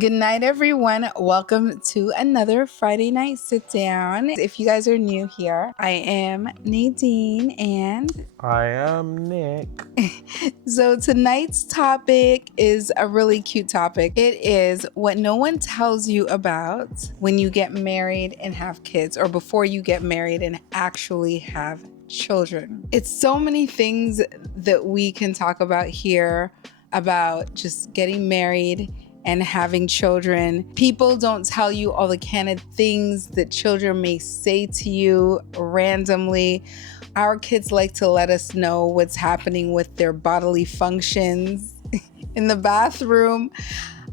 Good night, everyone. Welcome to another Friday night sit down. If you guys are new here, I am Nadine, and I am Nick. so tonight's topic is a really cute topic. It is what no one tells you about when you get married and have kids, or before you get married and actually have children. It's so many things that we can talk about here about just getting married and having children. People don't tell you all the candid things that children may say to you randomly. Our kids like to let us know what's happening with their bodily functions in the bathroom.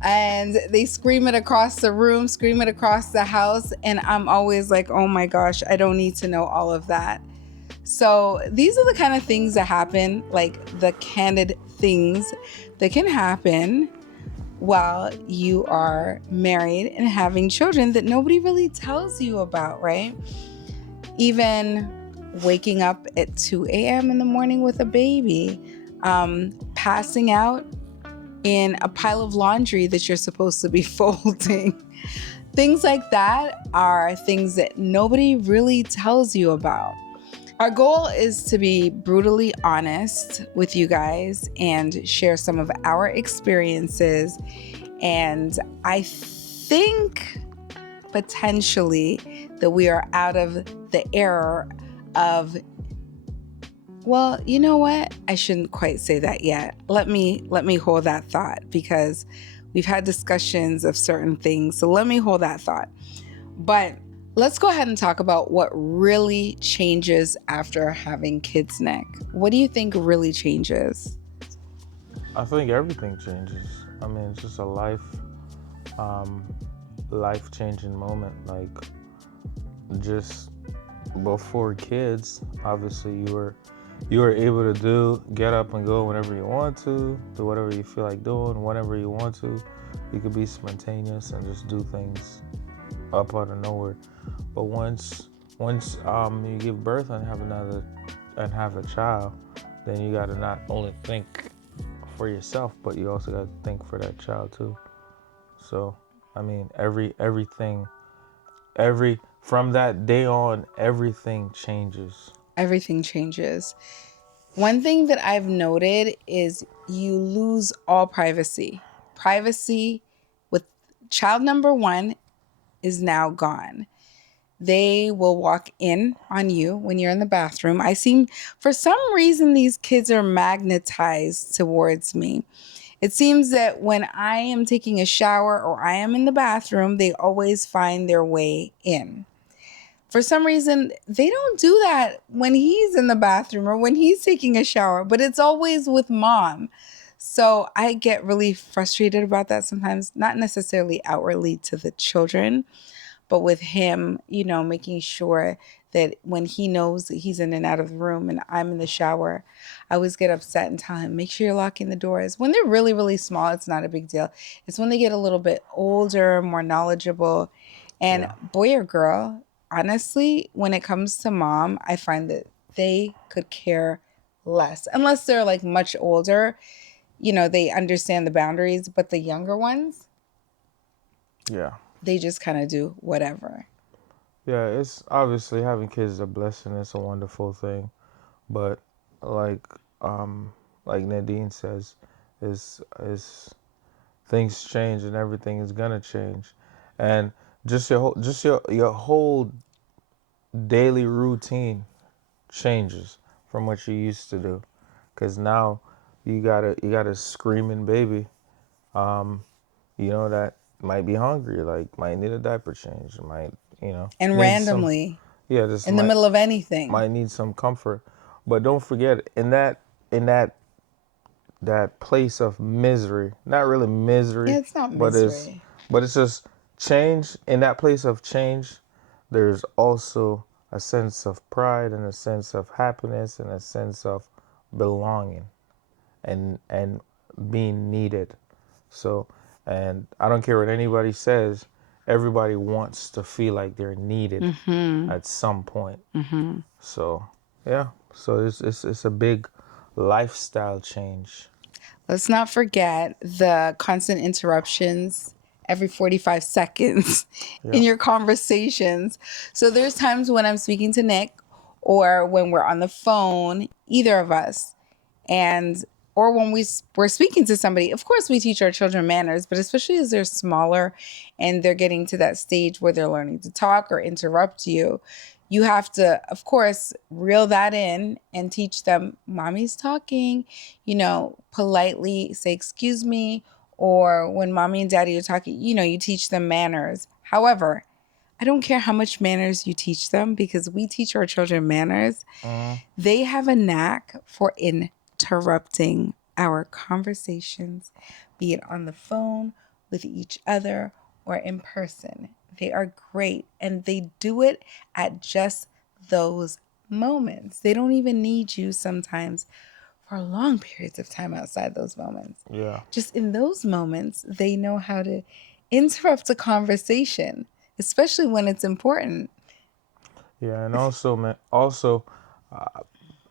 And they scream it across the room, scream it across the house. And I'm always like, oh my gosh, I don't need to know all of that. So these are the kind of things that happen, like the candid things that can happen while you are married and having children that nobody really tells you about, right? Even waking up at 2 a.m. in the morning with a baby, passing out in a pile of laundry that you're supposed to be folding. Things like that are things that nobody really tells you about. Our goal is to be brutally honest with you guys and share some of our experiences. And I think potentially that we are out of the era of, well, you know what? I shouldn't quite say that yet. Let me hold that thought, because we've had discussions of certain things. So let me hold that thought. But let's go ahead and talk about what really changes after having kids, Nick. What do you think really changes? I think everything changes. I mean, it's just a life-changing moment. Like, just before kids, obviously you were able to get up and go whenever you want to, do whatever you feel like doing, whenever you want to. You could be spontaneous and just do things up out of nowhere. But once you give birth and have a child, then you gotta not only think for yourself, but you also gotta think for that child too. So I mean, from that day on, everything changes. Everything changes. One thing that I've noted is you lose all privacy. Privacy with child number one is now gone. They will walk in on you when you're in the bathroom. For some reason, these kids are magnetized towards me. It seems that when I am taking a shower or I am in the bathroom, they always find their way in. For some reason, they don't do that when he's in the bathroom or when he's taking a shower, but it's always with mom. So I get really frustrated about that sometimes, not necessarily outwardly to the children, but with him, making sure that when he knows that he's in and out of the room and I'm in the shower, I always get upset and tell him, make sure you're locking the doors. When they're really, really small, it's not a big deal. It's when they get a little bit older, more knowledgeable, and boy or girl, honestly, when it comes to mom, I find that they could care less. Unless they're like much older, they understand the boundaries. But the younger ones, they just kind of do whatever. Yeah, it's obviously having kids is a blessing. It's a wonderful thing, but like like Nadine says, is things change and everything is gonna change, and your whole daily routine changes from what you used to do, because now you got a screaming baby, that might be hungry, like might need a diaper change, might And need some, randomly, just in the middle of anything. might need some comfort. But don't forget, in that place of misery, not really misery, Yeah, it's not but it's misery. but it's just change. In that place of change, there's also a sense of pride and a sense of happiness and a sense of belonging and being needed. So, and I don't care what anybody says, everybody wants to feel like they're needed at some point. So, yeah. So it's a big lifestyle change. Let's not forget the constant interruptions every 45 seconds in Yeah. your conversations. So there's times when I'm speaking to Nick or when we're on the phone, either of us, and or when we're speaking to somebody. Of course we teach our children manners, but especially as they're smaller and they're getting to that stage where they're learning to talk or interrupt you, you have to, of course, reel that in and teach them, mommy's talking, politely say excuse me, or when mommy and daddy are talking, you teach them manners. However, I don't care how much manners you teach them, because we teach our children manners. Mm, They have a knack for interrupting our conversations, be it on the phone, with each other, or in person. They are great, and they do it at just those moments. They don't even need you sometimes for long periods of time outside those moments. yeah. Just in those moments, they know how to interrupt a conversation, especially when it's important. Yeah. And also, man, also,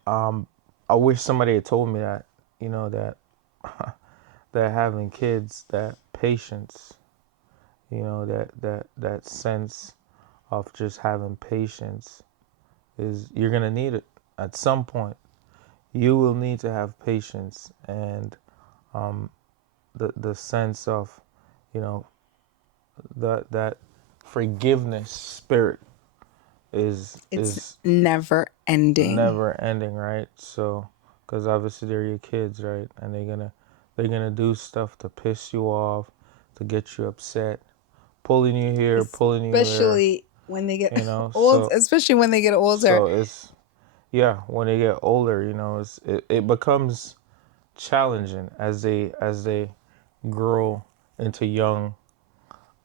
um, I wish somebody had told me that, that that having kids, that patience, that sense of just having patience is you're gonna need it at some point. You will need to have patience, and the sense of, you know, that forgiveness spirit It's is never ending. never ending, right? So, because obviously they're your kids, right? And they're gonna do stuff to piss you off, to get you upset, pulling you here, pulling you there, Especially when they get you know. old, So especially when they get older. so it's yeah, when they get older, it becomes challenging as they grow into young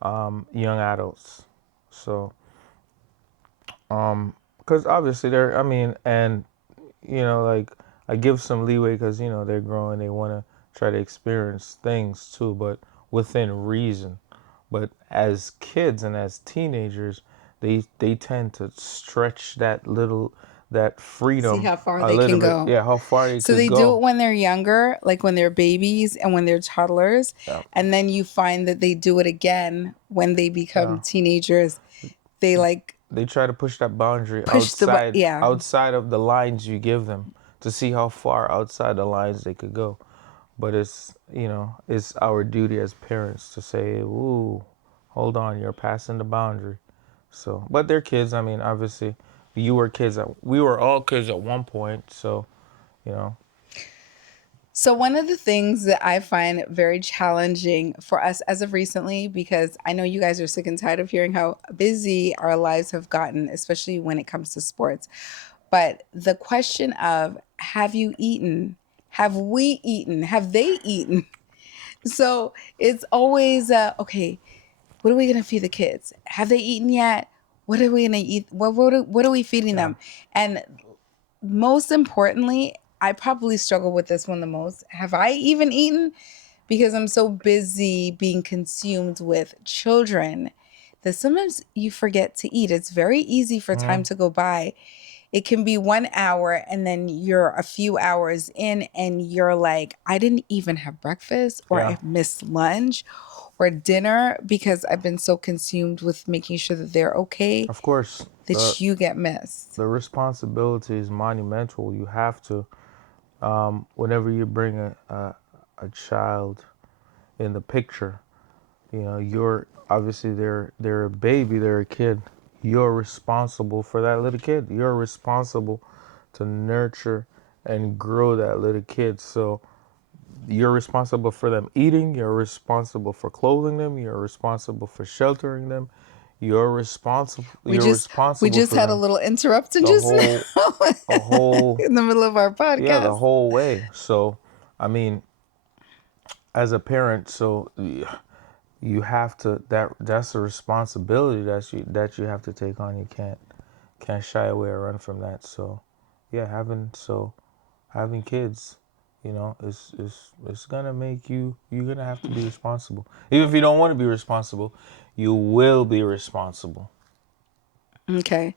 adults. So because obviously they're I mean and like I give some leeway because they're growing, they want to try to experience things too, but within reason. But as kids and as teenagers, they tend to stretch that See freedom how far a they little can bit. go. Yeah, how far they So could they do it go. when they're younger, like when they're babies and when they're toddlers. Yeah, And then you find that they do it again when they yeah. become teenagers. They like They try to push that boundary push yeah. outside of the lines you give them to see how far outside the lines they could go. But it's our duty as parents to say, "Ooh, hold on, you're passing the boundary." So, but they're kids. I mean, obviously, we were all kids at one point. So, you know, So, one of the things that I find very challenging for us as of recently, because I know you guys are sick and tired of hearing how busy our lives have gotten, especially when it comes to sports. But the question of, have you eaten? Have we eaten? Have they eaten? So it's always, okay, what are we going to feed the kids? Have they eaten yet? What are we going to eat? What are we feeding yeah, them? And most importantly, I probably struggle with this one the most. Have I even eaten? Because I'm so busy being consumed with children that sometimes you forget to eat. It's very easy for time mm, to go by. It can be 1 hour and then you're a few hours in and you're like, I didn't even have breakfast, or yeah. I missed lunch or dinner because I've been so consumed with making sure that they're okay Of course, the that you get missed. the responsibility is monumental. You have to, whenever you bring a child in the picture, you're obviously they're a baby, they're a kid. You're responsible for that little kid. You're responsible to nurture and grow that little kid. So you're responsible for them eating, you're responsible for clothing them, you're responsible for sheltering them. We You're just we responsible just for had a them little interruption the just whole now the whole in the middle of our yeah, the podcast. whole way. So, I mean, as a parent, you have to that's a responsibility that you have to take on. You can't shy away or run from that. So yeah, having kids, it's gonna make you're gonna have to be responsible. Even if you don't want to be responsible, you will be responsible. Okay.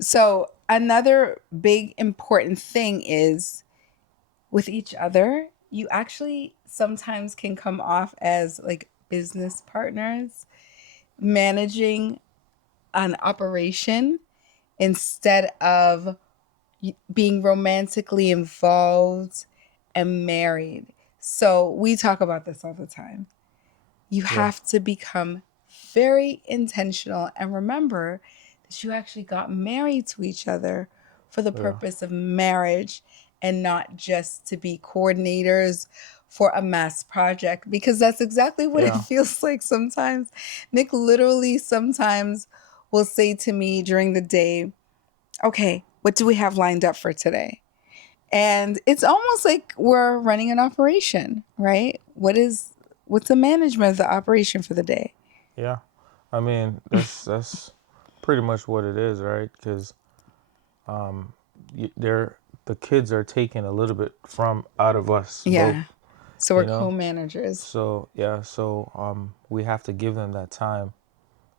So another big important thing is, with each other, you actually sometimes can come off as like business partners managing an operation instead of being romantically involved and married. So we talk about this all the time. You Yeah. have to become very intentional and remember that you actually got married to each other for the Yeah. purpose of marriage and not just to be coordinators for a mass project, because that's exactly what it Yeah. feels like sometimes. Nick literally sometimes will say to me during the day, okay, what do we have lined up for today? And it's almost like we're running an operation, right? What's the management of the operation for the day? Yeah. I mean, that's pretty much what it is, right? Because they're the kids are taking a little bit from out of us both, Yeah. So we're you know. co-managers. So yeah, so we have to give them that time.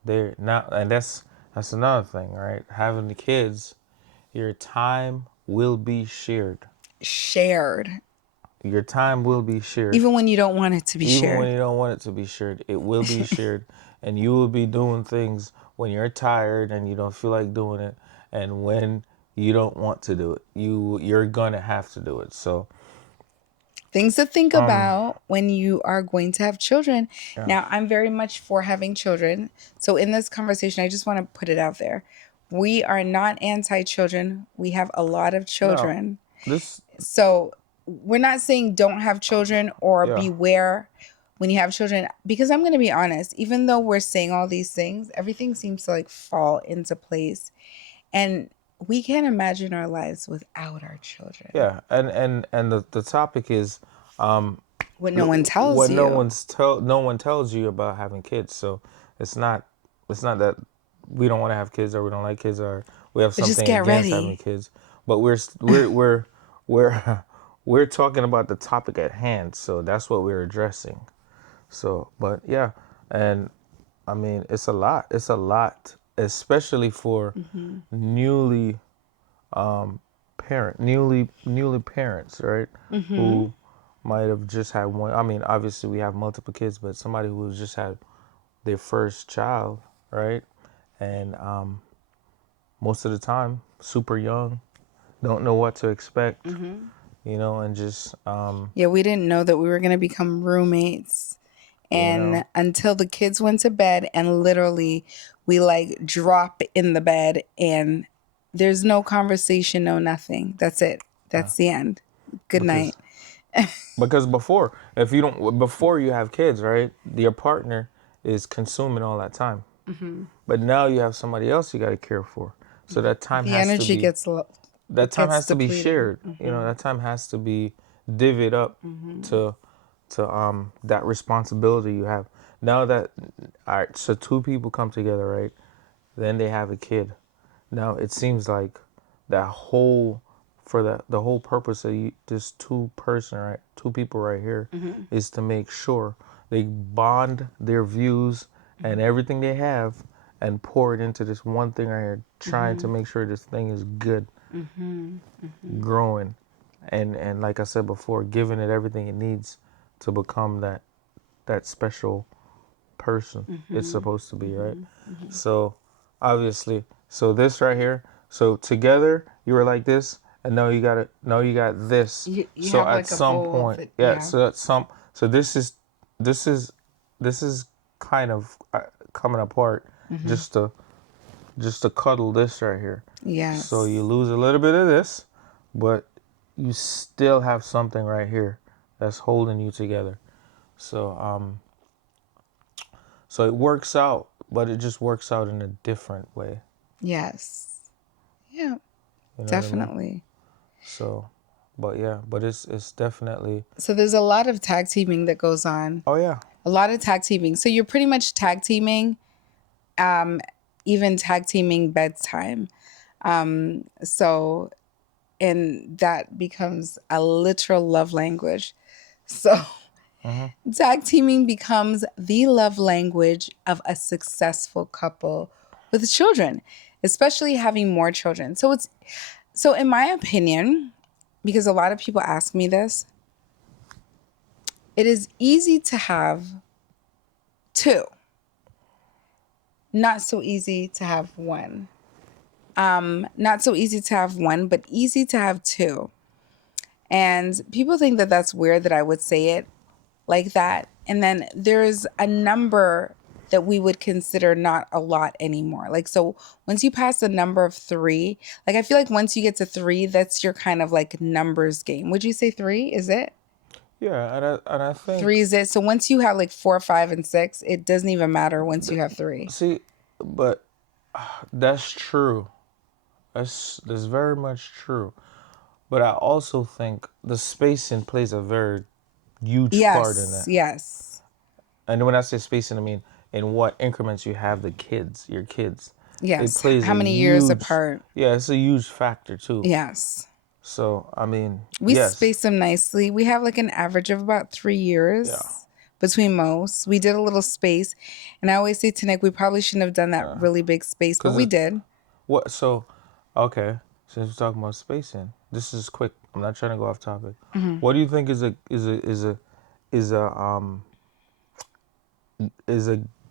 They're not, and that's another thing, right? Having the kids, your time will be shared. Shared. Your time will be shared. Even when you don't want it to be Even when shared. you don't want it to be shared, it will be shared. And you will be doing things when you're tired and you don't feel like doing it, and when you don't want to do it. You're gonna have to do it. So Things to think um about when you are going to have children. yeah. Now, I'm very much for having children. So in this conversation, I just want to put it out there. We are not anti-children. We have a lot of No. children. This So we're not saying don't have children or yeah. beware when you have children, because I'm going to be honest, even though we're saying all these things, everything seems to like fall into place, and we can't imagine our lives without our children. Yeah. And the topic is What no one tells what you. no one tells you about having kids. So it's not it's not that we don't want to have kids or we don't like kids or we have But just something get against having ready. kids, but we're we're talking about the topic at hand. So that's what we're addressing. So, but yeah, and I mean it's a lot. It's a lot, especially for Hmm. newly newly parents, right? Hmm. Who might have just had one. I mean, obviously we have multiple kids, but somebody who just had their first child, right? And most of the time, super young, don't know what to expect, Hmm. and just Yeah, we didn't know that we were going to become roommates. you And know, until the kids went to bed, and literally we like drop in the bed, and there's no conversation, no nothing. That's it. yeah, That's the end. Good night. because because before you have kids, right? Your partner is consuming all that time, Hmm. but now you have somebody else you got to care for, so that time The has to energy be it that time gets has to be depleted. shared. Hmm. That time has to be divvied up Hmm. to that responsibility you have. Now that all right, so two people come together, right? Then they have a kid. Now it seems like that whole for the whole purpose of this two people right here Hmm. is to make sure they bond their views and everything they have and pour it into this one thing right here, trying to Hmm. make sure this thing is good, Hmm. Hmm. growing, and like I said before, giving it everything it needs to become that special person it's Hmm. supposed to be, right? Hmm. Hmm. So obviously, so this right here, so together you were like this, and now you got this. You So have at like a some bowl of point, it. yeah. Yeah. So at some, so this is this is kind of coming apart, Hmm. just to cuddle this right here. So you Yes. lose a little bit of this, but you still have something right here that's holding you together. So so it works out, but it just works out in a different way. Yes. Yeah, You know what I mean? definitely. So, but yeah, but it's definitely. So there's a lot of tag teaming that goes on. Oh yeah. A lot of tag teaming. So you're pretty much tag teaming, um, even tag teaming bedtime. So and that becomes a literal love language. So Mhm. tag teaming becomes the love language of a successful couple with children, especially having more children. So in my opinion, because a lot of people ask me this, it is easy to have 2. Not so easy to have 1. Not so easy to have 1, but easy to have 2. And people think that that's weird that I would say it like that. And then there's a number that we would consider not a lot anymore. Like, so once you pass the number of 3, like I feel like once you get to 3, that's your kind of like numbers game. Would you say 3? Is it? Yeah, and I think 3 is it? So once you have like 4, 5, and 6, it doesn't even matter once you have 3. see, but that's true. That's very much true. But I also think the spacing plays a very huge part in Yes, that. yes, And when I say spacing, I mean in what increments you have your kids. It yes. plays How a many years huge, apart? yeah, it's a huge factor too. Yes. So, I mean, We yes, space them nicely. We have like an average of about 3 yeah, years between most. We did a little space. And I always say to Nick, we probably shouldn't have done that really big space, but because we did. what, so, okay, since we're talking about spacing, this is quick. I'm not trying to go off topic. What do you think is a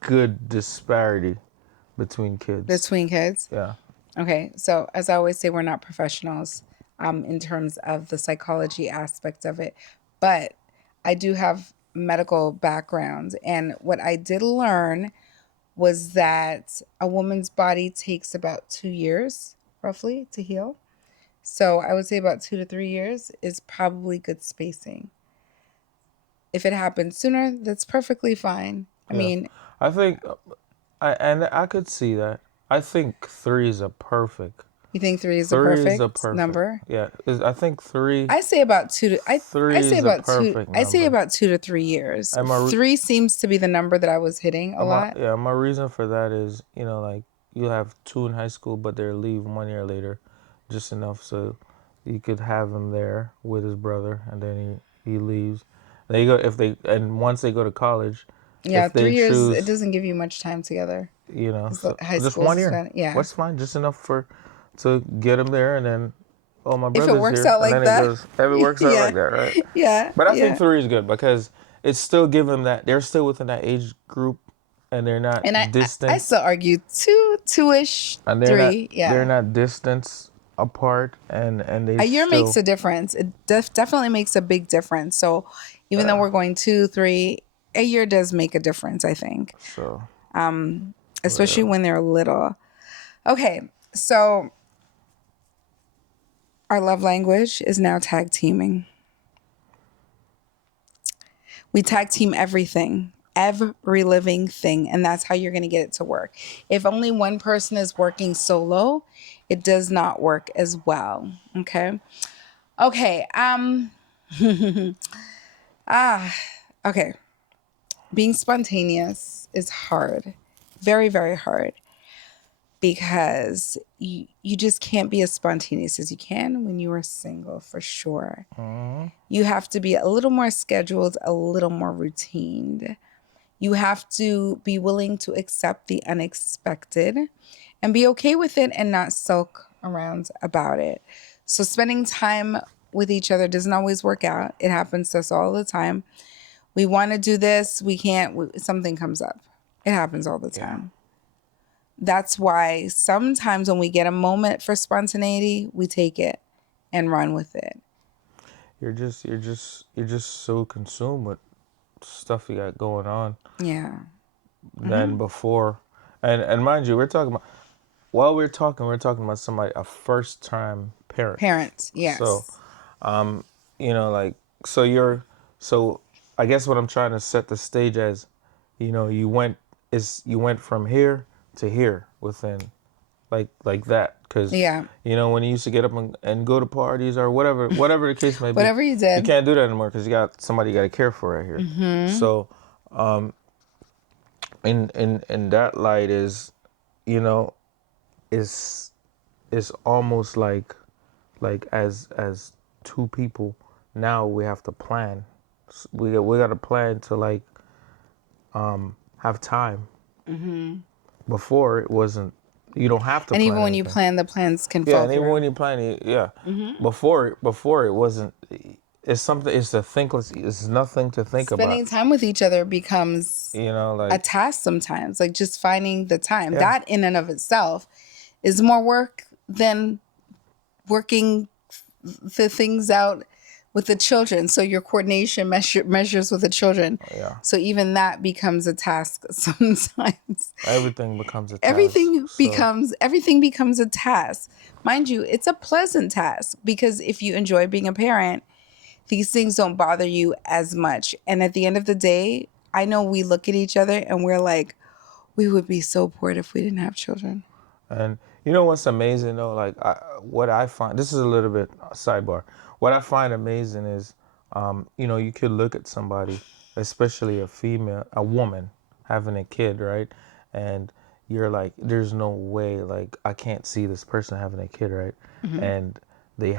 good disparity between kids? Between kids. Yeah. Okay. So as I always say, we're not professionals in terms of the psychology aspect of it. But I do have medical background. And what I did learn was that a woman's body takes about 2 years roughly to heal. So I would say about 2 to 3 years is probably good spacing. If it happens sooner, that's perfectly fine. I Yeah. mean, I think I could see that. I think 3 is a perfect. you think 3 is the 3 is a perfect perfect. number? Yeah, I think 3 I say about 2 to I 3 say is a about 2 perfect I say number. about 2 to 3 years. And 3 seems to be the number that I was hitting a lot. yeah, my reason for that is, like you have 2 in high school, but they leave 1 year later, just enough so you could have him there with his brother, and then he leaves. They go if they and once they go to college, Yeah, if they 3 years it choose, doesn't give you much time together. Cuz so high just school one is year, kind of, yeah. what's fine, just enough to get him there, and then oh my If it brother's works here, out and like then it that. goes. If it works out Yeah. like that, right? Yeah. But I think Yeah. 3 is good because it's still giving them that they're still within that age group, and they're not And I distant, still argue 2-ish, and 3. they're Yeah. not distance apart, and they A year makes still a difference. It definitely makes a big difference. So even though we're going 2, 3, a year does make a difference, I think, so especially yeah. when they're little. Okay, so our love language is now tag teaming. We tag team everything, every living thing, and that's how you're going to get it to work. If only one person is working solo, it does not work as well. Okay. Okay. Okay. Being spontaneous is hard. Very, very hard. Because you just can't be as spontaneous as you can when you are single, for sure. You have to be a little more scheduled, a little more routine. You have to be willing to accept the unexpected and be okay with it and not sulk around about it. So spending time with each other doesn't always work out. It happens to us all the time. We want to do this, we can't, something comes up. It happens all the time. That's why sometimes when we get a moment for spontaneity, we take it and run with it. You're just so consumed with stuff you got going on Yeah. than before, and mind you, we're talking about somebody, a first time parent. Parents, So yes. like, so so I guess what I'm trying to set the stage as, you went from here to here within like that, because Yeah. when you used to get up and go to parties or whatever the case may be, Whatever you you did. can't do that anymore because you got somebody you got to care for right here. So in that light is, you know is almost like as two people. Now we have to plan. We got to plan to have time. Before it wasn't. You don't have to And even plan when you anything. plan, the plans can Yeah, fall and even when through. you plan it, yeah. Before it wasn't. it's something. It's a thinkless. It's nothing to think about. Spending time with each other becomes You know, a like task sometimes. Like just finding the time. yeah, That in and of itself is more work than working the things out with the children. So your coordination measures with the children. yeah. So even that becomes a task sometimes. Everything becomes a task. Everything becomes a task. Mind you, it's a pleasant task because if you enjoy being a parent, these things don't bother you as much. And at the end of the day, I know we look at each other and we're like, we would be so bored if we didn't have children. And you know what's amazing though? Like what I find, this is a little bit sidebar. What I find amazing is, you know, you could look at somebody, especially a female, a woman having a kid, right? And you're like, there's no way, like I can't see this person having a kid, right? And they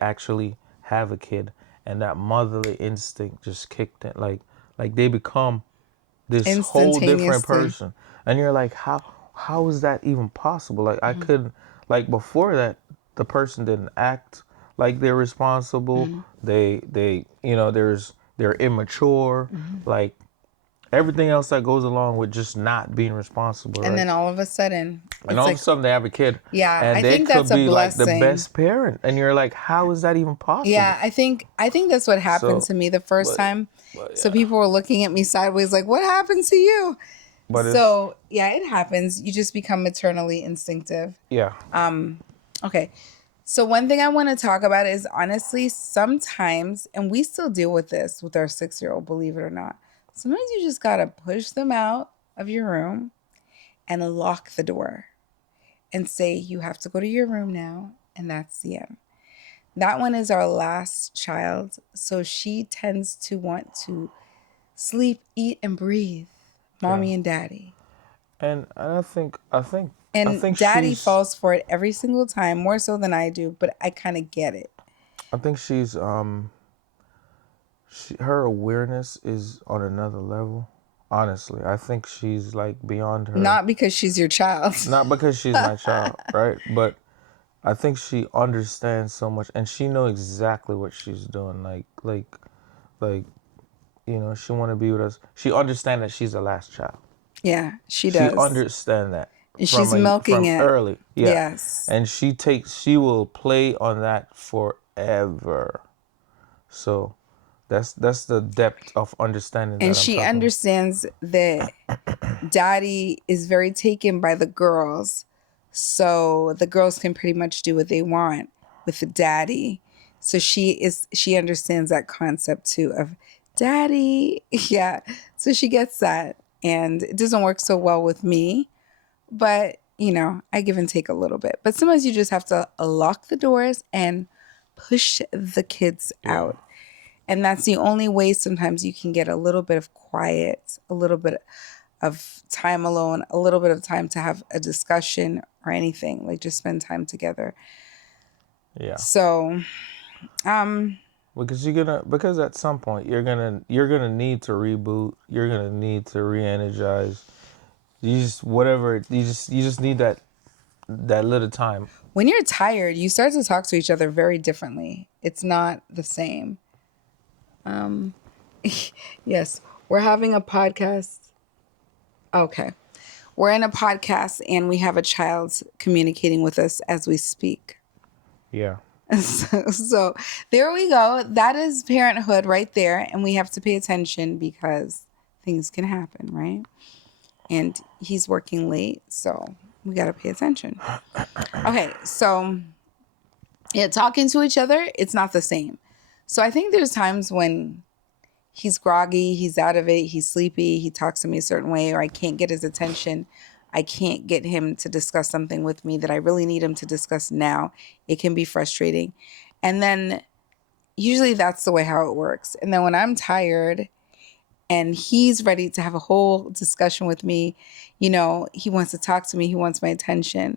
actually have a kid, and that motherly instinct just kicked in, like they become this whole different Instantaneously. person, and you're like, how is that even possible? Like I couldn't, like before that, the person didn't act like they're responsible. They you know, they're immature, like everything else that goes along with just not being responsible, And right? then all of a sudden, And it's all of a like, sudden they have a kid, yeah, and I they think could that's a be like the blessing. best parent, and you're like, how is that even possible? Yeah, I think that's what happened So to me the first but time. but So yeah, people were looking at me sideways like, "What happened to you?" but it's So, yeah, it happens. You just become maternally instinctive. yeah, Okay. So one thing I want to talk about is honestly, sometimes, and we still deal with this with our 6-year-old, believe it or not. Sometimes you just got to push them out of your room and lock the door and say, you have to go to your room now. And that's the end. That one is our last child. So she tends to want to sleep, eat, and breathe yeah. mommy and daddy. And I And think daddy she's falls for it every single time, more so than I do, but I kind of get it. I think she's her awareness is on another level. Honestly, I think she's like beyond her. Not because she's your child. Not because she's my child, right? But I think she understands so much, and she knows exactly what she's doing. Like you know, she want to be with us. She understands that she's the last child. Yeah, she She does. understand that And she's milking from it. early, yeah. Yes. And she will play on that forever. So that's the depth of understanding And that I'm she talking about. understands that daddy is very taken by the girls. So the girls can pretty much do what they want with the daddy. So she understands that concept too of daddy. Yeah. So she gets that. And it doesn't work so well with me, but I give and take a little bit. But sometimes you just have to lock the doors and push the kids Yeah, out. And that's the only way sometimes you can get a little bit of quiet, a little bit of time alone, a little bit of time to have a discussion or anything, like just spend time together. yeah. So, Because at some point you're gonna need to reboot. You're gonna need to re-energize. You just need that little time. when you're tired, you start to talk to each other very differently. It's not the same. Yes, we're having a podcast. Okay. We're in a podcast and we have a child communicating with us as we speak. Yeah, So there we go. That is parenthood right there. And we have to pay attention because things can happen, right? And he's working late. So we got to pay attention. Okay. So, yeah, talking to each other, it's not the same. So I think there's times when he's groggy, he's out of it, he's sleepy, he talks to me a certain way, or I can't get his attention. I can't get him to discuss something with me that I really need him to discuss now. It can be frustrating. And then usually that's the way how it works. And then when I'm tired and he's ready to have a whole discussion with me, he wants to talk to me, he wants my attention.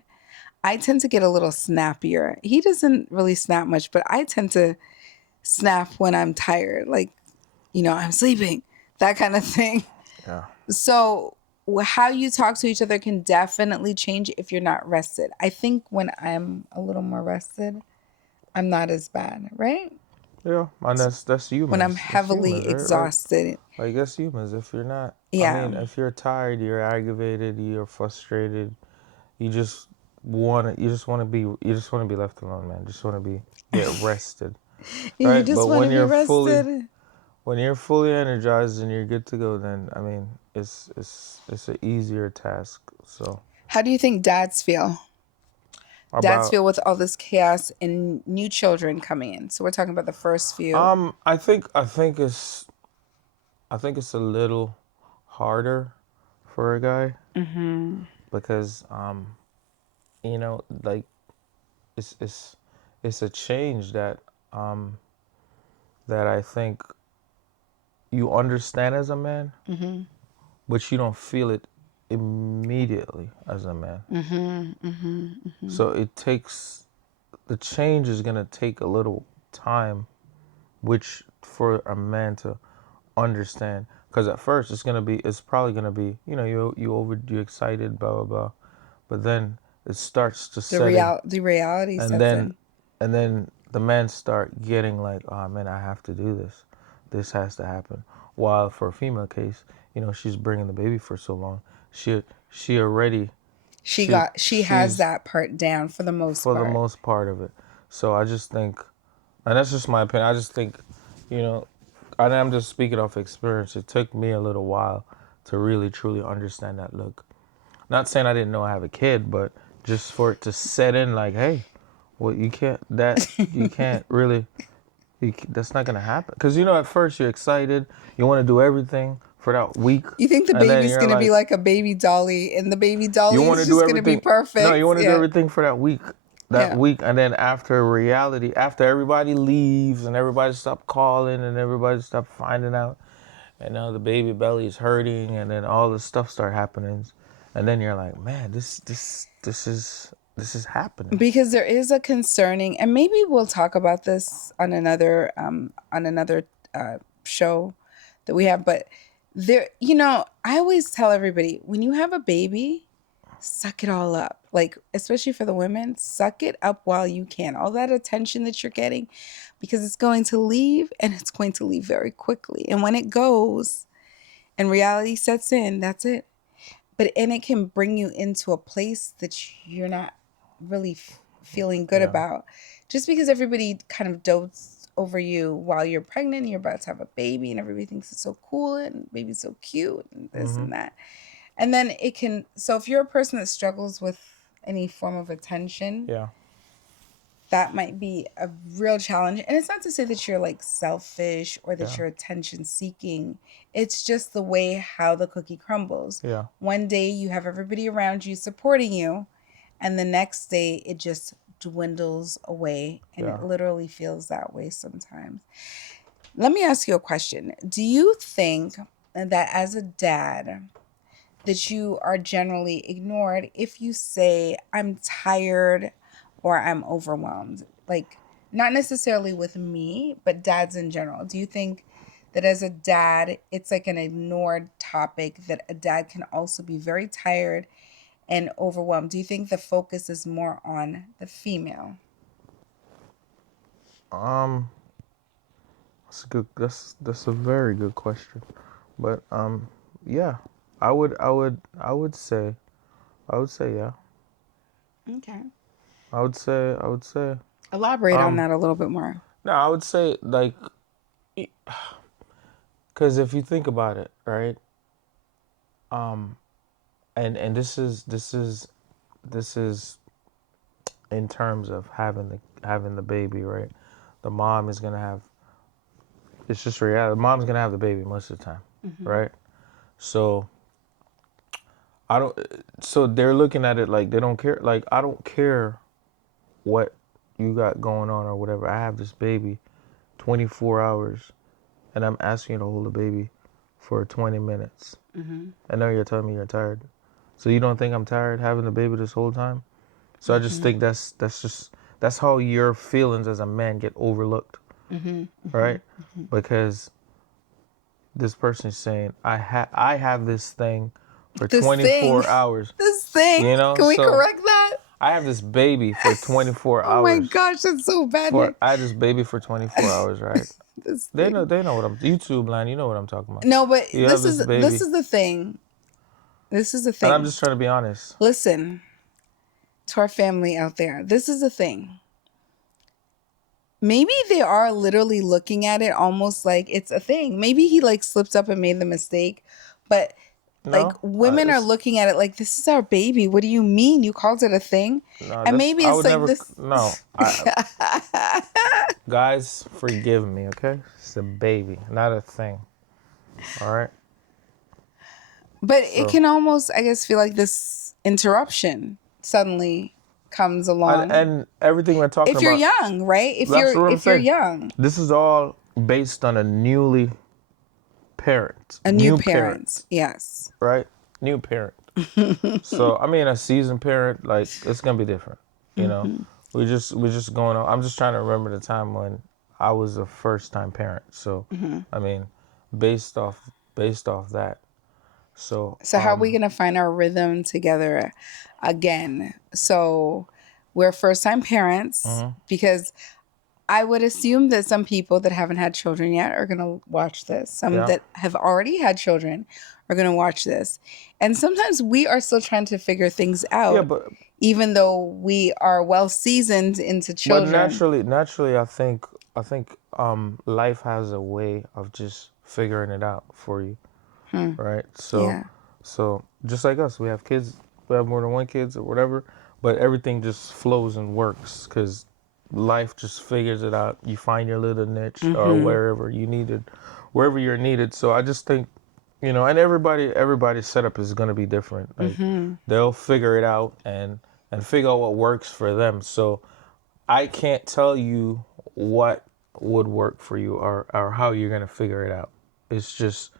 I tend to get a little snappier. He doesn't really snap much, but I tend to snap when I'm tired. Like, I'm sleeping, that kind of thing. yeah, So how you talk to each other can definitely change if you're not rested. I think when I'm a little more rested, I'm not as bad, right? Yeah, and that's when I'm humans. That's heavily humans, right? exhausted. Like that's humans. If you're not, I Yeah. mean, if you're tired, you're aggravated, you're frustrated, you just you just want to be left alone, man. Just want to get rested, You right? just But want to be rested. when you're fully energized and you're good to go, then I mean, it's an easier task. So How do you think dads feel? Dads about feel with all this chaos and new children coming in. So we're talking about the first few. I think it's a little harder for a guy because you know, like it's it's it's a change um that I think you understand as a man, but you don't feel it immediately as a man. So it takes the change is gonna take a little time, which for a man to understand. Because at first it's probably gonna be, you know, you excited, blah blah blah, but then it starts to set in, The reality and sets then in. the men start getting like, oh man, I have to do this. This has to happen. While for a female case, you know, she's bringing the baby for so long. She she already She has she's that part down for the most for the part. most part of it. So I just think, and that's just my opinion. I just think, you know, and I'm just speaking off experience. It took me a little while to really truly understand that look. Not saying I didn't know I have a kid, but just for it to set in, like, hey, well, you can't really, that's not gonna happen. Because you know, at first you're excited, you want to do everything for that week, You think the and then baby's you're gonna be like, like a baby dolly, and the baby you dolly want is to do just gonna be everything. No, you perfect. want to do Yeah, everything for that yeah. week, and then after reality, after everybody leaves and everybody stop calling and everybody stop finding out, and now the baby belly is hurting, and then all this stuff start happening, and then you're like, man, this is happening. Because there is a concerning, and maybe we'll talk about this on another show that we have. But there, you know, I always tell everybody when you have a baby, suck it all up. Like, especially for the women, suck it up while you can. All that attention that you're getting, because it's going to leave, and it's going to leave very quickly. And when it goes and reality sets in, that's it. And it can bring you into a place that you're not really feeling good Yeah. about, just because everybody kind of dotes over you while you're pregnant and you're about to have a baby, and everybody thinks it's so cool and baby's so cute and this and that. And then it can, so if you're a person that struggles with any form of attention, Yeah. that might be a real challenge. And it's not to say that you're like selfish or that Yeah. you're attention seeking. It's just the way how the cookie crumbles. Yeah. One day you have everybody around you supporting you, and the next day it just dwindles away. And Yeah. it literally feels that way sometimes. Let me ask you a question. Do you think that as a dad, that you are generally ignored if you say, I'm tired or I'm overwhelmed? Like, not necessarily with me, but dads in general. Do you think that as a dad, it's like an ignored topic, that a dad can also be very tired and overwhelmed? Do you think the focus is more on the female? Um, that's a very good question, but yeah, I would say yeah. Okay. I would say Elaborate on um that a little bit more. no, I would say like, because if you think about it, right? Um, and this is in terms of having the baby, right? The mom is gonna have, it's just reality. The mom's gonna have the baby most of the time, right? So I don't. So they're looking at it like they don't care. Like, I don't care what you got going on or whatever. I have this baby, 24 hours, and I'm asking you to hold the baby for 20 minutes. And now you're telling me you're tired. So you don't think I'm tired having the baby this whole time? So I just think that's how your feelings as a man get overlooked, right? Because this person's saying I have this thing for This thing, 24 hours, this thing. you know. Can we So correct that? I have this baby for 24 Oh my hours. gosh, that's so bad, Nick. I had this baby for 24 hours, right? This They know thing. what I'm YouTube line. You know what I'm talking about. No, but You have this this baby, is the thing. This is the and I'm thing. just trying to be honest. Listen to our family out there. This is the thing. Maybe they are literally looking at it almost like it's a thing. Maybe he like slipped up and made the mistake, but like No, women are looking at it like this is our baby. What do you mean you called it a thing? no, And that's maybe I it's would like never. this. No, guys, forgive me, okay? It's a baby, not a thing. All right. But it So, can almost, I guess, feel like this interruption suddenly comes along. and everything we're talking If you're about, young, right? that's what I'm If you're saying. young, This is all based on a newly parent, a new new parent, parent, yes. right? New parent. So I mean, a seasoned parent, like it's gonna be different. You know, Mm-hmm. we're just going on. I'm just trying to remember the time when I was a first time parent. So, Mm-hmm. I mean, based off that. So, So how are we gonna find our rhythm together again? So we're first time parents because I would assume that some people that haven't had children yet are gonna watch this. Some yeah, that have already had children are gonna watch this. And sometimes we are still trying to figure things yeah, out, even though we are well seasoned into but children. naturally, I think life has a way of just figuring it out for you, Hmm. right? So, Yeah. just like us, we have kids, we have more than one kids or whatever, but everything just flows and works because life just figures it out. You find your little niche or Mm-hmm. wherever you're needed. So I just think, and everybody's setup is gonna be different. Like Mm-hmm. they'll figure it out and figure out what works for them. So I can't tell you what would work for you or how you're gonna figure it out. It's just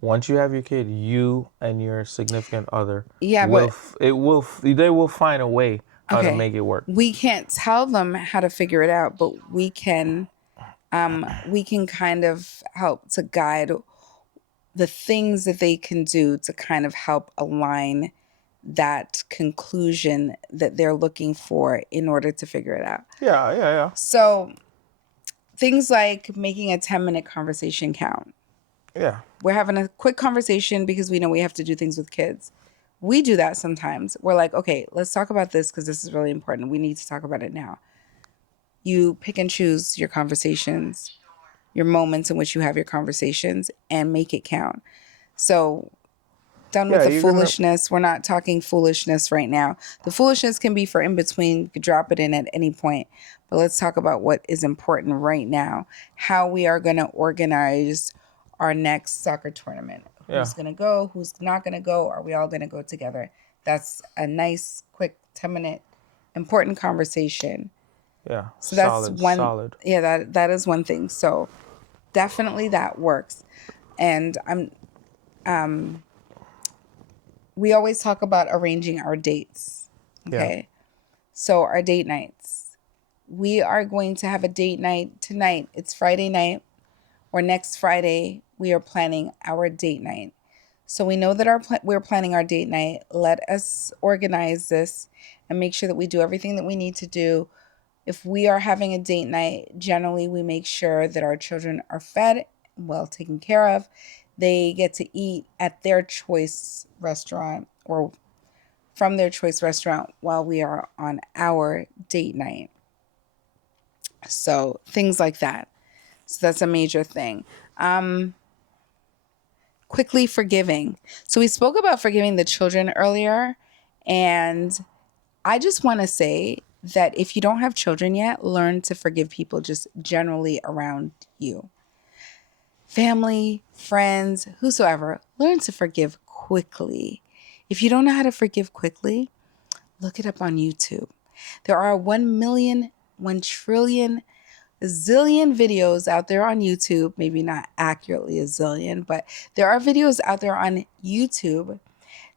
once you have your kid, you and your significant other Yeah, but they will find a way how to okay. make it work. We can't tell them how to figure it out, but we can kind of help to guide the things that they can do to kind of help align that conclusion that they're looking for in order to figure it out. Yeah. So things like making a 10-minute conversation count. Yeah. We're having a quick conversation because we know we have to do things with kids. We do that sometimes. We're like, okay, let's talk about this because this is really important. We need to talk about it now. You pick and choose your conversations, your moments in which you have your conversations, and make it count. So, done with Yeah, the you're gonna foolishness. We're not talking foolishness right now. The foolishness can be for in between. You could drop it in at any point. But let's talk about what is important right now. How we are going to organize our next soccer tournament. yeah. Who's going to go? Who's not going to go? Are we all going to go together? That's a nice, quick 10-minute important conversation. Yeah. So that's Solid, one. solid. Yeah, that is one thing. So definitely that works. And we always talk about arranging our dates. Yeah. Okay. So our date nights. We are going to have a date night tonight. It's Friday night, or next Friday we are planning our date night. So we know that we're planning our date night. Let us organize this and make sure that we do everything that we need to do. If we are having a date night, generally we make sure that our children are fed, well taken care of. They get to eat at their choice restaurant or from their choice restaurant while we are on our date night. So things like that. So that's a major thing. Quickly forgiving. So we spoke about forgiving the children earlier, and I just want to say that if you don't have children yet, learn to forgive people just generally around you. Family, friends, whosoever, learn to forgive quickly. If you don't know how to forgive quickly, look it up on YouTube. There are 1 million, 1 trillion, a zillion videos out there on YouTube. Maybe not accurately a zillion, but there are videos out there on YouTube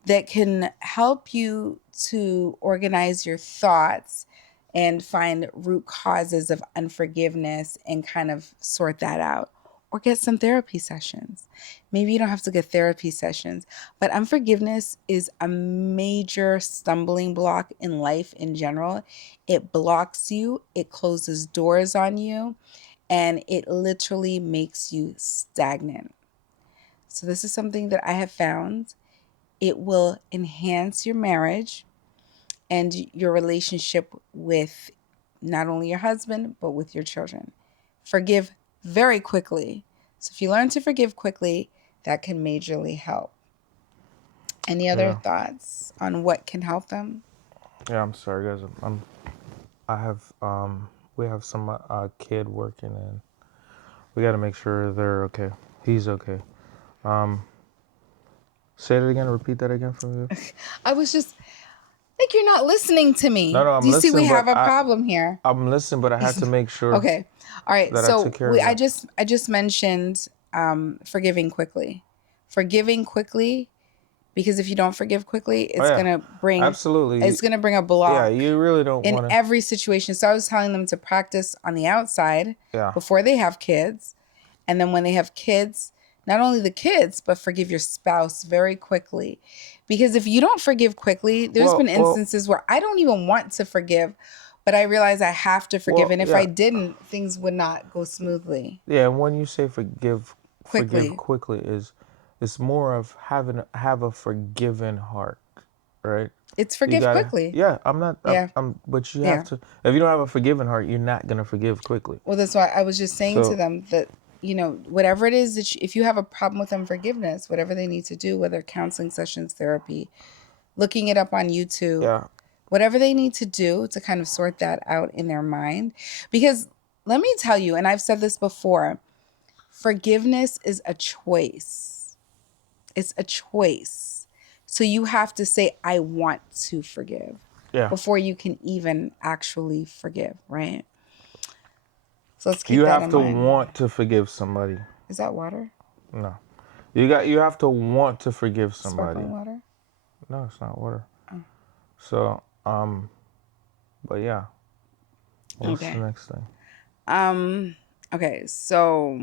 that can help you to organize your thoughts and find root causes of unforgiveness and kind of sort that out. or get some therapy sessions. Maybe you don't have to get therapy sessions, but unforgiveness is a major stumbling block in life in general. It blocks you, it closes doors on you, and it literally makes you stagnant. So this is something that I have found. It will enhance your marriage and your relationship with not only your husband, but with your children. Forgive very quickly. So if you learn to forgive quickly, that can majorly help. Any other Yeah. thoughts on what can help them? Yeah, I'm sorry, guys. I have we have some kid working, and we got to make sure they're okay. He's okay. Um, Say it again. Repeat that again from you. I was just like, you're not listening to No, me. no, Do I'm you see we listening, have but a problem here? I'm listening, but I had to make sure Okay. All right. that I So took care we of I it. just mentioned forgiving quickly. Forgiving quickly, because if you don't forgive quickly, Oh yeah, absolutely. it's gonna bring a Yeah, block you really don't in want to. every situation. So I was telling them to practice on the outside Yeah. before they have kids. And then when they have kids, not only the kids, but forgive your spouse very quickly. Because if you don't forgive quickly, there's been Well, instances where I don't even want to forgive, but I realize I have to forgive. And if I yeah, didn't, things would not go smoothly. yeah. And when you say forgive Quickly. quickly is, it's more of have a forgiven heart, right? It's You forgive gotta, quickly. yeah. I'm not. Yeah. But you have Yeah. to. If you don't have a forgiven heart, you're not gonna forgive quickly. Well, that's why I was just saying to So them that, whatever it is that if you have a problem with unforgiveness, whatever they need to do, whether counseling sessions, therapy, looking it up on YouTube, yeah, whatever they need to do to kind of sort that out in their mind. Because let me tell you, and I've said this before, forgiveness is a choice. It's a choice. So you have to say, I want to forgive yeah. before you can even actually forgive, right? So let's keep You that have in to mind. want to forgive somebody. Is that water? No, you have to want to forgive somebody. Sparkling water? No, it's not water. Oh. So but yeah. What's the Okay. next thing? Okay, so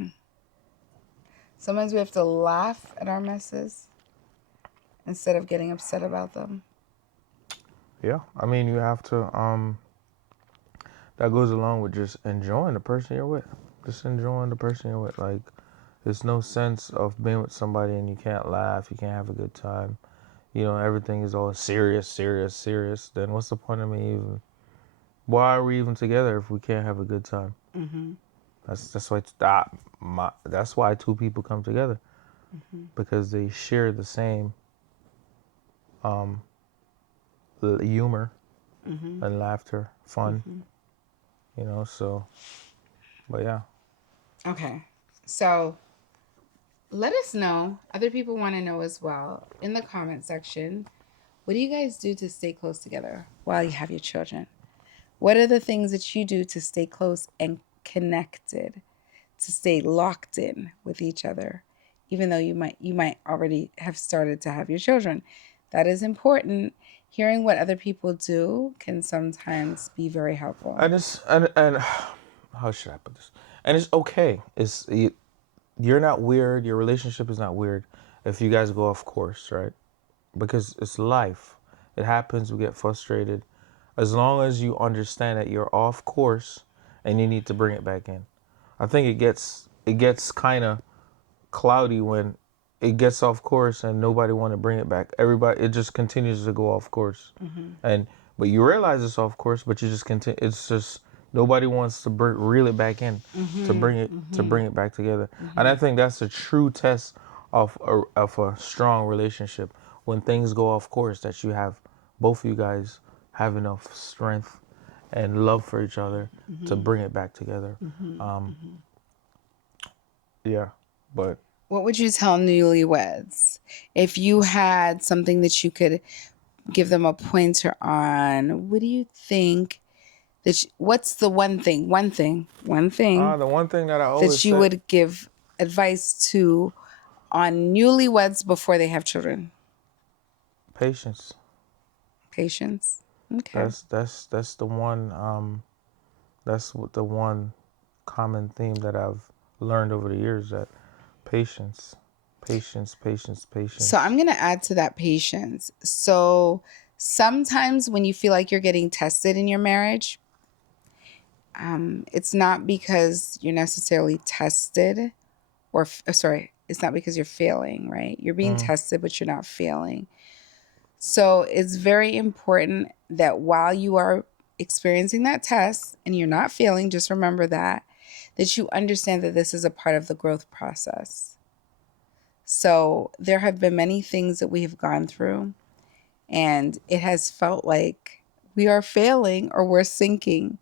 sometimes we have to laugh at our messes instead of getting upset about them. Yeah, I mean you have to. That goes along with just enjoying the person you're with. Just enjoying the person you're with. Like, there's no sense of being with somebody and you can't laugh, you can't have a good time. You know, everything is all serious, serious, serious. Then what's the point of me even? Why are we even together if we can't have a good time? Mm-hmm. That's why two people come together, Mm-hmm. because they share the same um, humor Mm-hmm. and laughter, fun. Mm-hmm. You know, so. But yeah. Okay, so let us know. Other people want to know as well in the comment section. What do you guys do to stay close together while you have your children? What are the things that you do to stay close and connected, to stay locked in with each other, even though you might already have started to have your children? That is important. Hearing what other people do can sometimes be very helpful. And it's and how should I put this? And it's okay. You're not weird. Your relationship is not weird if you guys go off course, right? Because it's life. It happens. We get frustrated. As long as you understand that you're off course and you need to bring it back in. I think it gets kind of cloudy when it gets off course and nobody want to bring it back. Everybody, it just continues to go off course, Mm-hmm. and but you realize it's off course, but you just continue. It's just nobody wants to reel it back in, to Mm-hmm. bring it back together. And Mm-hmm. I think that's a true test of a strong relationship, when things go off course, that you have both of you guys have enough strength and love for each other to Mm-hmm. bring it back together. Mm-hmm. Um, Mm-hmm. yeah, but What would you tell newlyweds if you had something that you could give them a pointer on? What do you think what's the one thing the one thing that I always that you say. would give advice to on newlyweds before they have children? Patience. Patience. Okay. That's the one. That's the one common theme that I've learned over the years that patience, patience, patience, So patience. I'm going to add to that patience. So sometimes when you feel like you're getting tested in your marriage, it's not because you're necessarily tested sorry, it's not because you're failing, right? You're being tested, but you're not failing. So it's very important that while you are experiencing that test and you're not failing, just remember that you understand that this is a part of the growth process. So there have been many things that we have gone through, and it has felt like we are failing or we're sinking,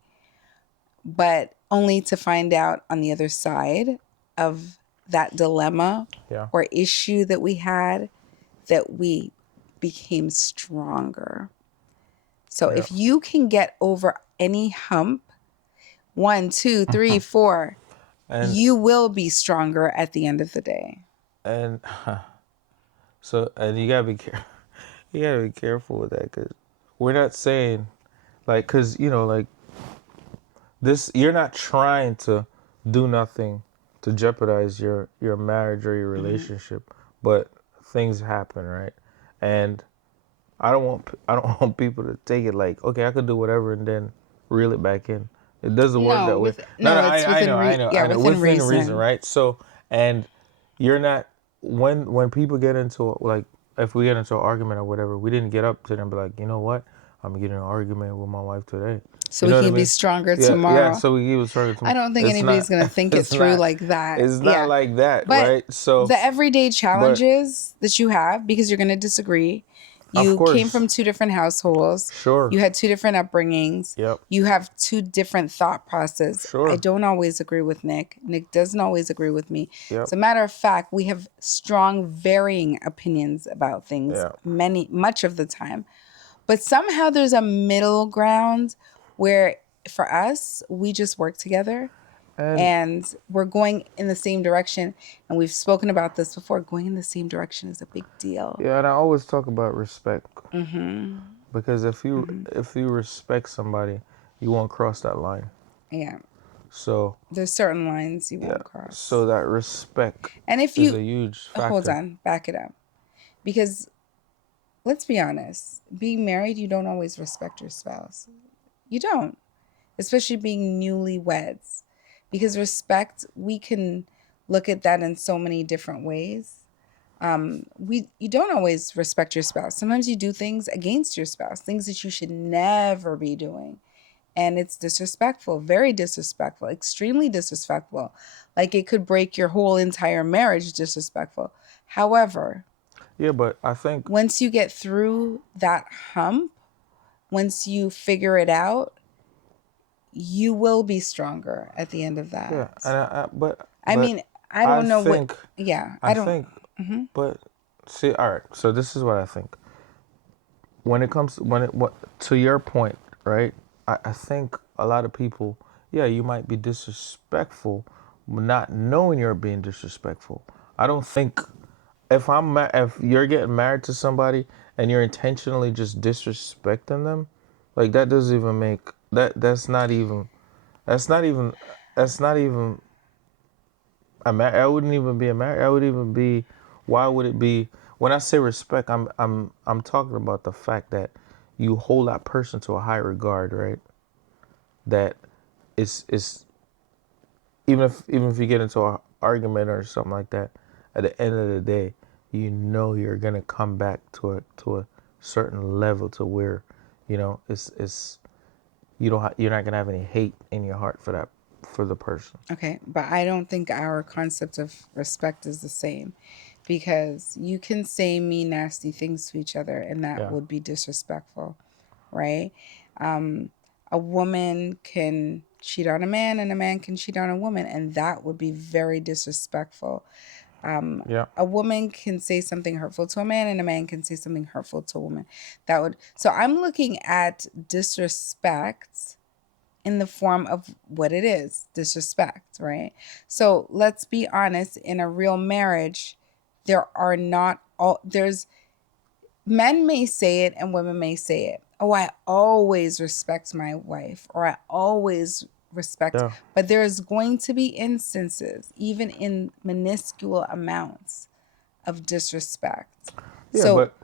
but only to find out on the other side of that dilemma Yeah. or issue that we had that we became stronger. So Yeah. if you can get over any hump, 1, 2, 3, 4, And you will be stronger at the end of the day. and so and you gotta be you gotta be careful with that because we're not saying like because like this you're not trying to do nothing to jeopardize your marriage or your relationship, but things happen, right? And I don't want people to take it like, okay, I could do whatever and then reel it back in. It doesn't work No, that way. No, no, it's I know, I know, within within reason, reason. right? So, and you're not when people get into like if we get into an argument or whatever, we didn't get up to them and be like, you know what, I'm getting in an argument with my wife today. So You we know what I can be mean? stronger Yeah, yeah. tomorrow. So we keep it started I tomorrow. don't think It's anybody's not. going to think it It's through not. like that. It's not Yeah. like that, But right? So, the everyday but challenges that you have, because you're going to disagree, of you came course, from two different households, sure, you had two different upbringings, yep, you have two different thought processes. I sure, don't always agree with Nick. Nick doesn't always agree with me. yep, As a matter of fact, we have strong, varying opinions about things yeah. much of the time. But somehow there's a middle ground where for us, we just work together And and we're going in the same direction. And we've spoken about this before. Going in the same direction is a big deal. yeah, and I always talk about respect Mm-hmm. because Mm-hmm. if you respect somebody, you won't cross that line. Yeah. So There's certain lines you yeah, won't cross. so that respect And if is you a huge hold factor. on, back it up. Because let's be honest, being married, you don't always respect your spouse. You don't, especially being newlyweds. Because respect, we can look at that in so many different ways. You don't always respect your spouse. Sometimes you do things against your spouse, things that you should never be doing. And it's disrespectful, very disrespectful, extremely disrespectful. Like it could break your whole entire marriage, disrespectful. However, Yeah, but I think once you get through that hump, once you figure it out, you will be stronger at the end of yeah, that. and I but mean, I I don't know what, think yeah, I I don't, think hmm but see, all right. So this is what I think. When it comes when it what to your point, right? I think a lot of people, yeah, you might be disrespectful, but not knowing you're being disrespectful. I don't think if you're getting married to somebody and you're intentionally just disrespecting them, like that doesn't even make that's not even that's not even I wouldn't even be a marriage. I would even be. Why would it be? When I say respect, I'm talking about the fact that you hold that person to a high regard, right? That is even if you get into an argument or something like that, at the end of the day, you know you're gonna come back to a certain level to where, it's you're not gonna have any hate in your heart for the person. okay, but I don't think our concept of respect is the same because you can say mean, nasty things to each other and that Yeah. would be disrespectful, right? Um, a woman can cheat on a man and a man can cheat on a woman, and that would be very disrespectful. Yeah. A woman can say something hurtful to a man and a man can say something hurtful to a woman. So I'm looking at disrespect in the form of what it is, disrespect, right? So let's be honest, in a real marriage, there are not all there's men may say it and women may say it. Oh, I always respect my wife, or I always respect. Yeah. But there is going to be instances, even in minuscule amounts, of disrespect. Yeah, So but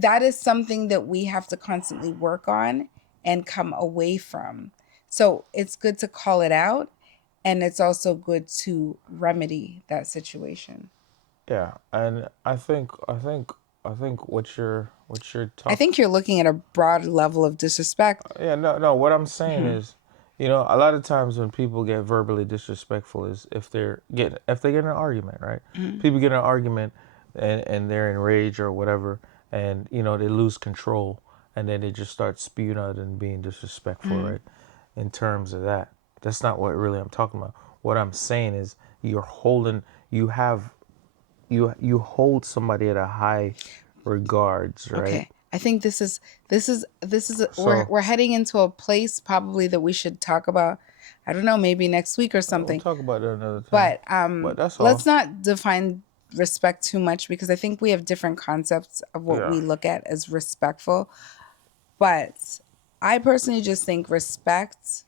that is something that we have to constantly work on and come away from. So it's good to call it out, and it's also good to remedy that situation. yeah, and I think what you're I talking. think you're looking at a broad level of disrespect. Yeah, no. What I'm saying Hmm. is, a lot of times when people get verbally disrespectful is if they get in an argument, right? Hmm. People get in an argument and they're enraged or whatever, and they lose control, and then they just start spewing out and being disrespectful, Hmm. right? In terms of that, that's not what really I'm talking about. What I'm saying is you have you hold somebody at a high regards, right? Okay. I think this is So we're heading into a place probably that we should talk about. I don't know, maybe next week or we'll something. talk about that another time. But But that's let's all. not define respect too much because I think we have different concepts of what Yeah. we look at as respectful. But I personally just think respect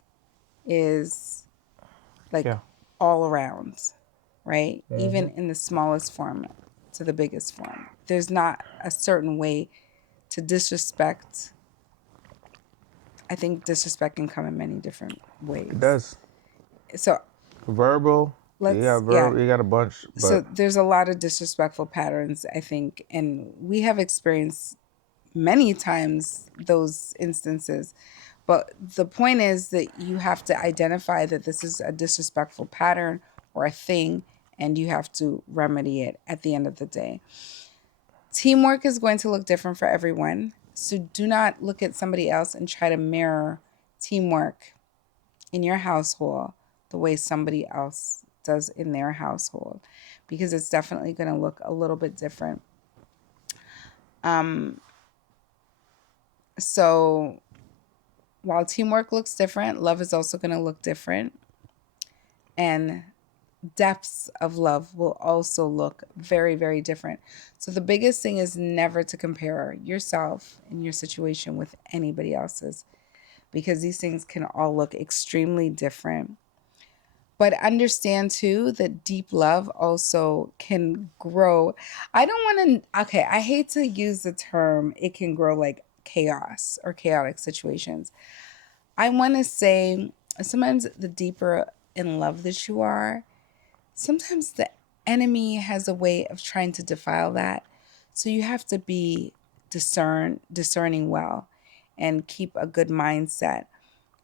is like Yeah. all around, right? Mm-hmm. Even in the smallest form to the biggest form. There's not a certain way to disrespect. I think disrespect can come in many different It ways. does. So Verbal. Yeah, yeah. verbal. You got a bunch, So but there's a lot of disrespectful patterns, I think, and we have experienced many times those instances. But the point is that you have to identify that this is a disrespectful pattern or a thing, and you have to remedy it at the end of the day. Teamwork is going to look different for everyone. So do not look at somebody else and try to mirror teamwork in your household the way somebody else does in their household because it's definitely going to look a little bit different. Um, so while teamwork looks different, love is also going to look different. And depths of love will also look very, very different. So the biggest thing is never to compare yourself and your situation with anybody else's because these things can all look extremely different. But understand too that deep love also can grow. I don't want to, okay, I hate to use the term it can grow like chaos or chaotic situations. I want to say sometimes the deeper in love that you are, sometimes the enemy has a way of trying to defile that. So you have to be discerning well and keep a good mindset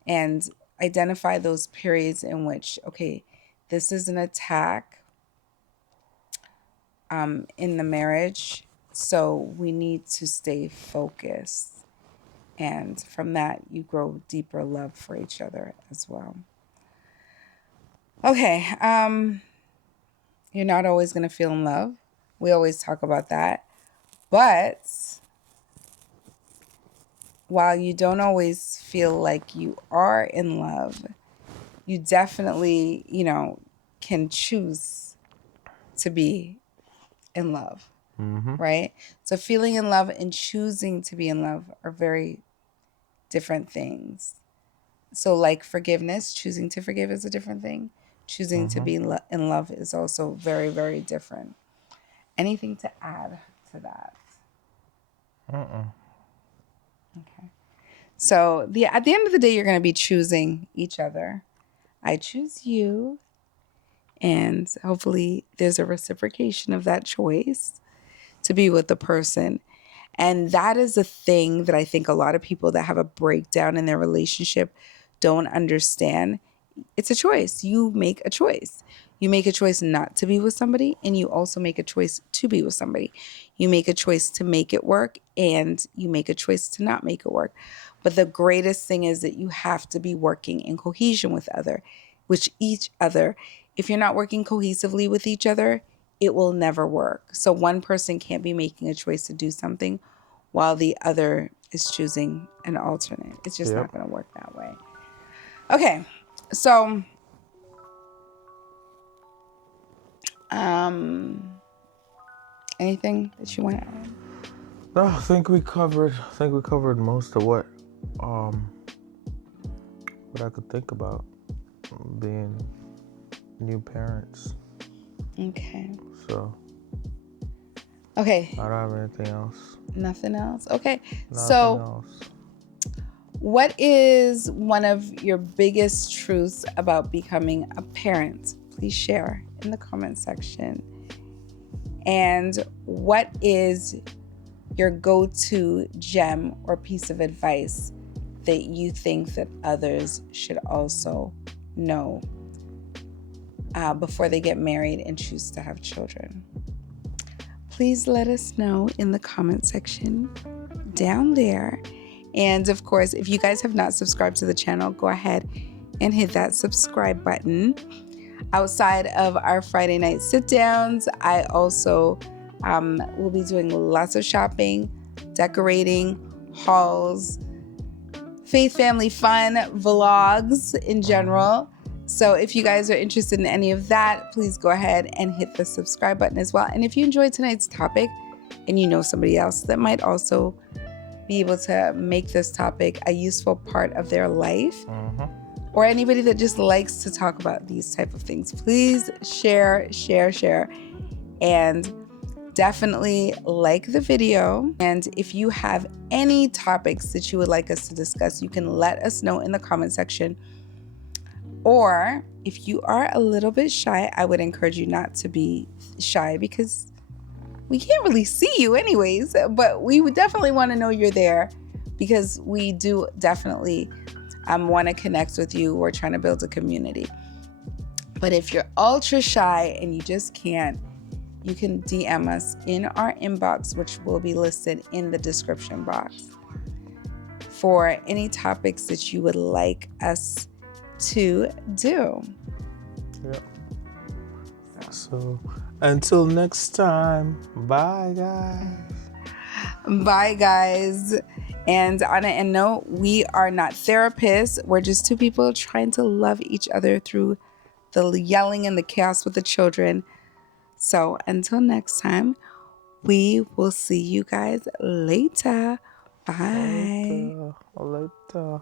and identify those periods in which, okay, this is an attack in the marriage. So we need to stay focused. And from that, you grow deeper love for each other as well. Okay. You're not always going to feel in love. We always talk about that. But while you don't always feel like you are in love, you definitely, can choose to be in love, mm-hmm. right? So feeling in love and choosing to be in love are very different things. So like forgiveness, choosing to forgive is a different thing. Choosing to Mm-hmm. be in love is also very, very different. Anything to add to that? Uh-uh. Okay. So at the end of the day, you're going to be choosing each other. I choose you, and hopefully there's a reciprocation of that choice to be with the person. And that is a thing that I think a lot of people that have a breakdown in their relationship don't understand. It's a choice. You make a choice. You make a choice not to be with somebody, and you also make a choice to be with somebody. You make a choice to make it work, and you make a choice to not make it work. But the greatest thing is that you have to be working in cohesion with each other. If you're not working cohesively with each other, it will never work. So one person can't be making a choice to do something while the other is choosing an alternate. It's just Yep. not going to work that way. Okay. So, um, anything that you want to add? No, I think we covered most of what I could think about. being new parents. Okay. So Okay. I don't have anything else. Nothing else? Okay. Nothing else. What is one of your biggest truths about becoming a parent? Please share in the comment section. And what is your go-to gem or piece of advice that you think that others should also know before they get married and choose to have children? Please let us know in the comment section down there. And of course, if you guys have not subscribed to the channel, go ahead and hit that subscribe button. Outside of our Friday night sit downs, I also will be doing lots of shopping, decorating, hauls, faith, family fun, vlogs in general. So if you guys are interested in any of that, please go ahead and hit the subscribe button as well. And if you enjoyed tonight's topic and you know somebody else that might also be able to make this topic a useful part of their life, or anybody that just likes to talk about these type of things, please share, and definitely like the video. And if you have any topics that you would like us to discuss, you can let us know in the comment section. Or if you are a little bit shy, I would encourage you not to be shy, because we can't really see you anyways, but we would definitely want to know you're there, because we do definitely want to connect with you. We're trying to build a community. But if you're ultra shy and you just can't, you can DM us in our inbox, which will be listed in the description box, for any topics that you would like us to do. Yep. So until next time, bye guys. Bye guys. And on an end note, we are not therapists. We're just two people trying to love each other through the yelling and the chaos with the children. So until next time, we will see you guys later. Bye. Later.